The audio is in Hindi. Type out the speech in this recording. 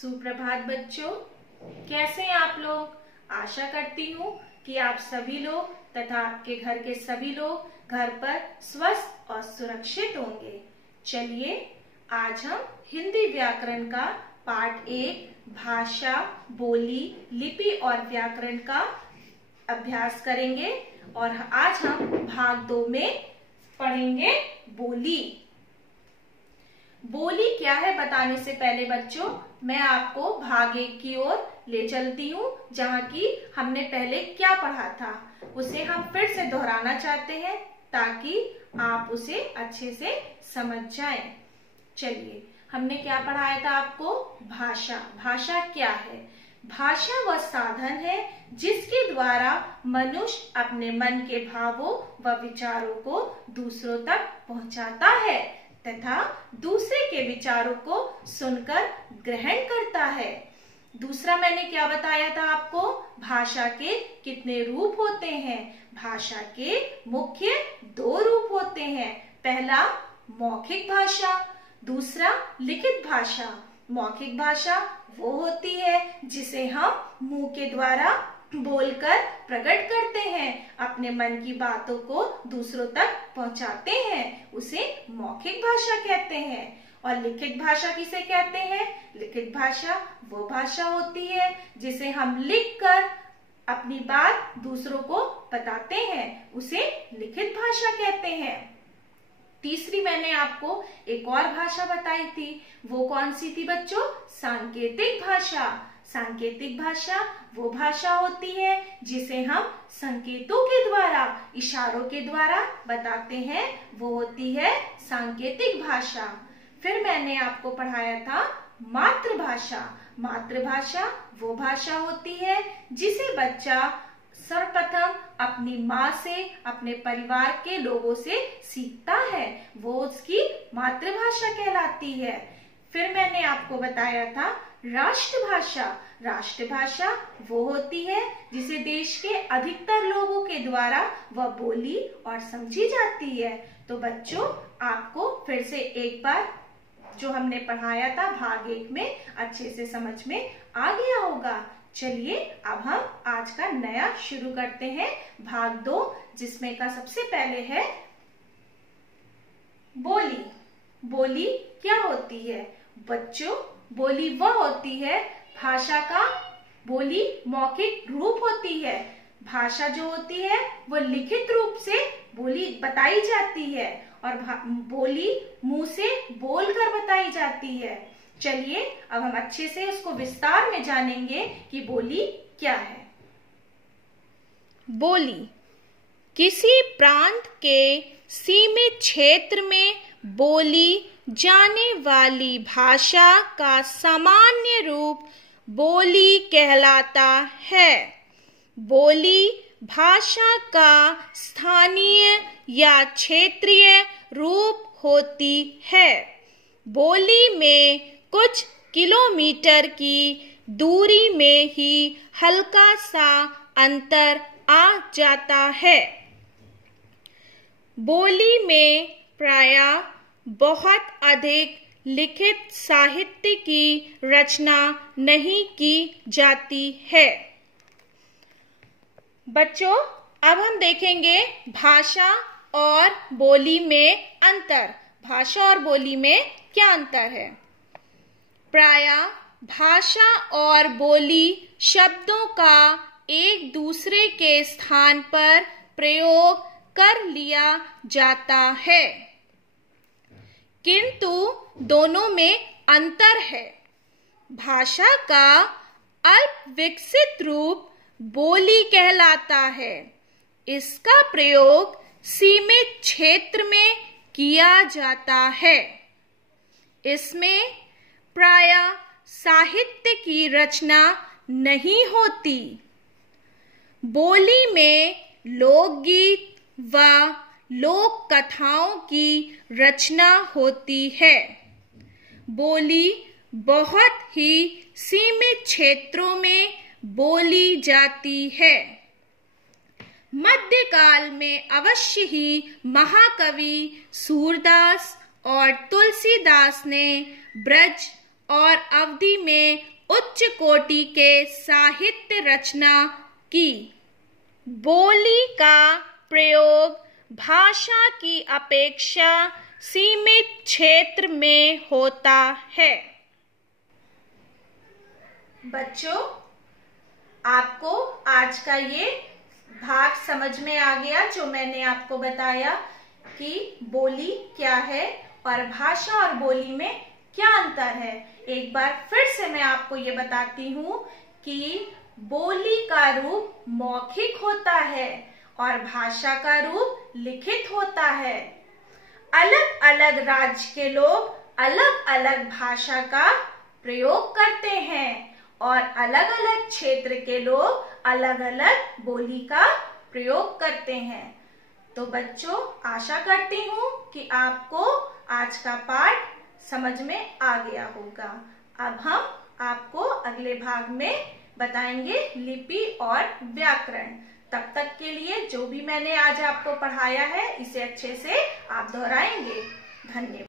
सुप्रभात बच्चों, कैसे हैं आप लोग। आशा करती हूँ कि आप सभी लोग तथा आपके घर के सभी लोग घर पर स्वस्थ और सुरक्षित होंगे। चलिए आज हम हिंदी व्याकरण का पाठ 1 भाषा, बोली, लिपि और व्याकरण का अभ्यास करेंगे और आज हम भाग 2 में पढ़ेंगे बोली। बोली क्या है बताने से पहले बच्चों मैं आपको भाग 1 की ओर ले चलती हूँ, जहाँ की हमने पहले क्या पढ़ा था उसे हम फिर से दोहराना चाहते हैं ताकि आप उसे अच्छे से समझ जाएं। चलिए, हमने क्या पढ़ाया था आपको। भाषा। भाषा क्या है? भाषा वह साधन है जिसके द्वारा मनुष्य अपने मन के भावों व विचारों को दूसरों तक पहुंचाता है तथा दूसरे के विचारों को सुनकर ग्रहण करता है। दूसरा मैंने क्या बताया था आपको, भाषा के कितने रूप होते हैं। भाषा के मुख्य 2 रूप होते हैं। पहला मौखिक भाषा, दूसरा लिखित भाषा। मौखिक भाषा वो होती है जिसे हम मुंह के द्वारा बोलकर प्रकट करते हैं, अपने मन की बातों को दूसरों तक पहुंचाते हैं, उसे मौखिक भाषा कहते हैं। और लिखित भाषा किसे कहते हैं? लिखित भाषा वो भाषा होती है जिसे हम लिखकर अपनी बात दूसरों को बताते हैं, उसे लिखित भाषा कहते हैं। तीसरी मैंने आपको एक और भाषा बताई थी, वो कौन सी थी बच्चों? सांकेतिक भाषा। सांकेतिक भाषा वो भाषा होती है जिसे हम संकेतों के द्वारा, इशारों के द्वारा बताते हैं, वो होती है सांकेतिक भाषा। फिर मैंने आपको पढ़ाया था मातृभाषा। मातृभाषा वो भाषा होती है जिसे बच्चा सर्वप्रथम अपनी माँ से, अपने परिवार के लोगों से सीखता है, वो उसकी मातृभाषा कहलाती है। फिर मैंने आपको बताया था राष्ट्रभाषा। राष्ट्रभाषा वो होती है जिसे देश के अधिकतर लोगों के द्वारा वह बोली और समझी जाती है। तो बच्चों आपको फिर से एक बार जो हमने पढ़ाया था भाग 1 में अच्छे से समझ में आ गया होगा। चलिए अब हम आज का नया शुरू करते हैं भाग 2, जिसमें का सबसे पहले है बोली। बोली क्या होती है बच्चों? बोली वह होती है भाषा का, बोली मौखिक रूप होती है। भाषा जो होती है वो लिखित रूप से बोली बताई जाती है और बोली मुंह से बोलकर बताई जाती है। चलिए अब हम अच्छे से उसको विस्तार में जानेंगे कि बोली क्या है। बोली किसी प्रांत के सीमित क्षेत्र में बोली जाने वाली भाषा का सामान्य रूप बोली कहलाता है। बोली भाषा का स्थानीय या क्षेत्रीय रूप होती है। बोली में कुछ किलोमीटर की दूरी में ही हल्का सा अंतर आ जाता है। बोली में प्रायः बहुत अधिक लिखित साहित्य की रचना नहीं की जाती है। बच्चों अब हम देखेंगे भाषा और बोली में अंतर। भाषा और बोली में क्या अंतर है? प्रायः भाषा और बोली शब्दों का एक दूसरे के स्थान पर प्रयोग कर लिया जाता है, किंतु दोनों में अंतर है। भाषा का अल्प विकसित रूप बोली कहलाता है। इसका प्रयोग सीमित क्षेत्र में किया जाता है। इसमें प्रायः साहित्य की रचना नहीं होती। बोली में लोकगीत व लोक कथाओं की रचना होती है। बोली बहुत ही सीमित क्षेत्रों में बोली जाती है। मध्यकाल में अवश्य ही महाकवि सूरदास और तुलसीदास ने ब्रज और अवधि में उच्च कोटि के साहित्य रचना की। बोली का प्रयोग भाषा की अपेक्षा सीमित क्षेत्र में होता है। बच्चों, आपको आज का ये भाग समझ में आ गया जो मैंने आपको बताया कि बोली क्या है और भाषा और बोली में क्या अंतर है। एक बार फिर से मैं आपको ये बताती हूँ कि बोली का रूप मौखिक होता है और भाषा का रूप लिखित होता है। अलग अलग राज्य के लोग अलग अलग भाषा का प्रयोग करते हैं और अलग अलग क्षेत्र के लोग अलग अलग बोली का प्रयोग करते हैं। तो बच्चों, आशा करती हूँ कि आपको आज का पाठ समझ में आ गया होगा। अब हम आपको अगले भाग में बताएंगे लिपि और व्याकरण। तब तक के लिए जो भी मैंने आज आपको पढ़ाया है इसे अच्छे से आप दोहराएंगे। धन्यवाद।